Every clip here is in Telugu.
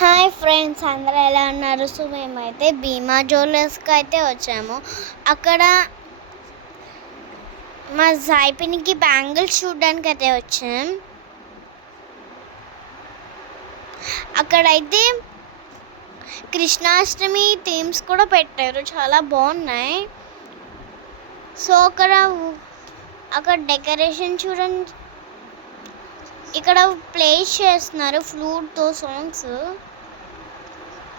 హాయ్ ఫ్రెండ్స్, అందరూ ఎలా ఉన్నారు? సో మేమైతే భీమా జ్యువెలర్స్కి అయితే వచ్చాము. అక్కడ మా సాయిపినికి బ్యాంగిల్స్ చూడడానికి అయితే వచ్చాం. అక్కడైతే కృష్ణాష్టమి థీమ్స్ కూడా పెట్టారు, చాలా బాగున్నాయి. సో అక్కడ డెకరేషన్ చూడండి, ఇక్కడ ప్లే చేస్తున్నారు ఫ్లూట్తో సాంగ్స్,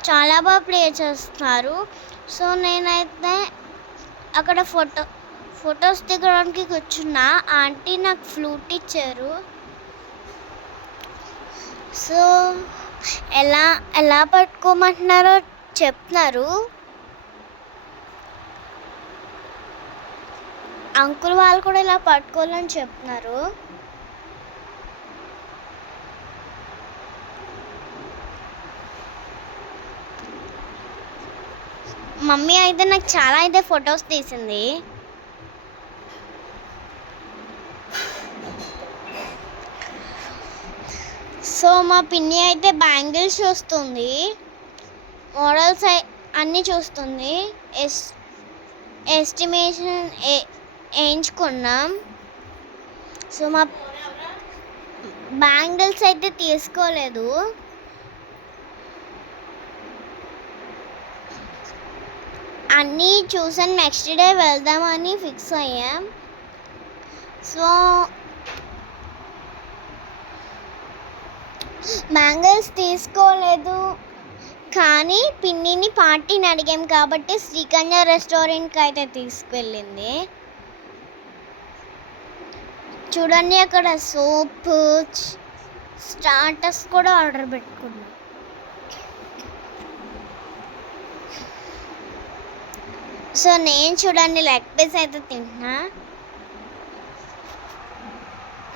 చాలా బాగా ప్లే చేస్తున్నారు. సో నేనైతే అక్కడ ఫొటోస్ దిగడానికి కూర్చున్నా. ఆంటీ నాకు ఫ్లూట్ ఇచ్చారు. సో ఎలా పట్టుకోమంటున్నారో చెప్తున్నారు. అంకుల్ వాళ్ళు కూడా ఇలా పట్టుకోవాలని చెప్తున్నారు. మమ్మీ అయితే నాకు చాలా ఫొటోస్ తీసింది. సో మా పిన్ని అయితే బ్యాంగిల్స్ చూస్తుంది, మోడల్స్ అన్నీ చూస్తుంది. ఎస్టిమేషన్ వేయించుకున్నాం. సో మా బ్యాంగిల్స్ అయితే తీసుకోలేదు. అన్నీ చూసాను, నెక్స్ట్ డే వెళ్దామని ఫిక్స్ అయ్యాం. సో బ్యాంగిల్స్ తీసుకోలేదు, కానీ పిన్నిని పార్టీని అడిగాం కాబట్టి శ్రీకన్య రెస్టారెంట్కి అయితే తీసుకెళ్ళింది. చూడండి, అక్కడ సోప్ స్టార్టర్స్ కూడా ఆర్డర్ పెట్టుకున్నాం. సో నేను చూడండి లెగ్ పీస్ అయితే తింటున్నా.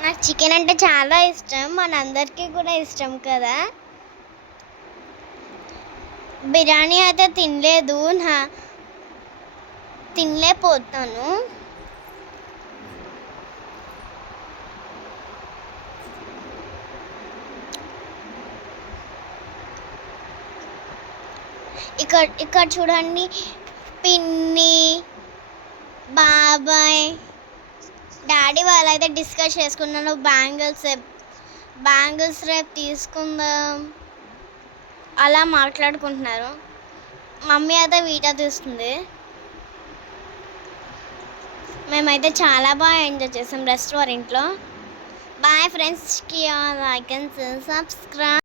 నాకు చికెన్ అంటే చాలా ఇష్టం, మనందరికీ కూడా ఇష్టం కదా. బిర్యానీ అయితే తినలేదు, తినలేకపోతాను. ఇక్కడ చూడండి, పిన్ని, బాబాయ్, డాడీ వాళ్ళైతే డిస్కస్ చేసుకున్నాను. బ్యాంగిల్స్ రేపు తీసుకుందాం అలా మాట్లాడుకుంటున్నారు. మమ్మీ అయితే వీడియో తీస్తుంది. మేమైతే చాలా బాగా ఎంజాయ్ చేసాం రెస్టారెంట్లో. Bye friends, like and subscribe.